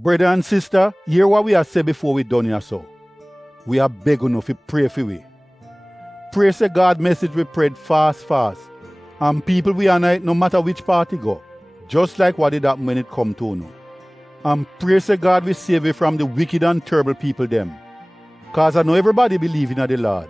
Brother and sister, hear what we have said before we done here so. We are begging you to pray for we. Pray say God message we prayed fast. And people we honor it no matter which party go. Just like what did happen when it come to you. And pray say God will save you from the wicked and terrible people them. Cause I know everybody believe in the Lord.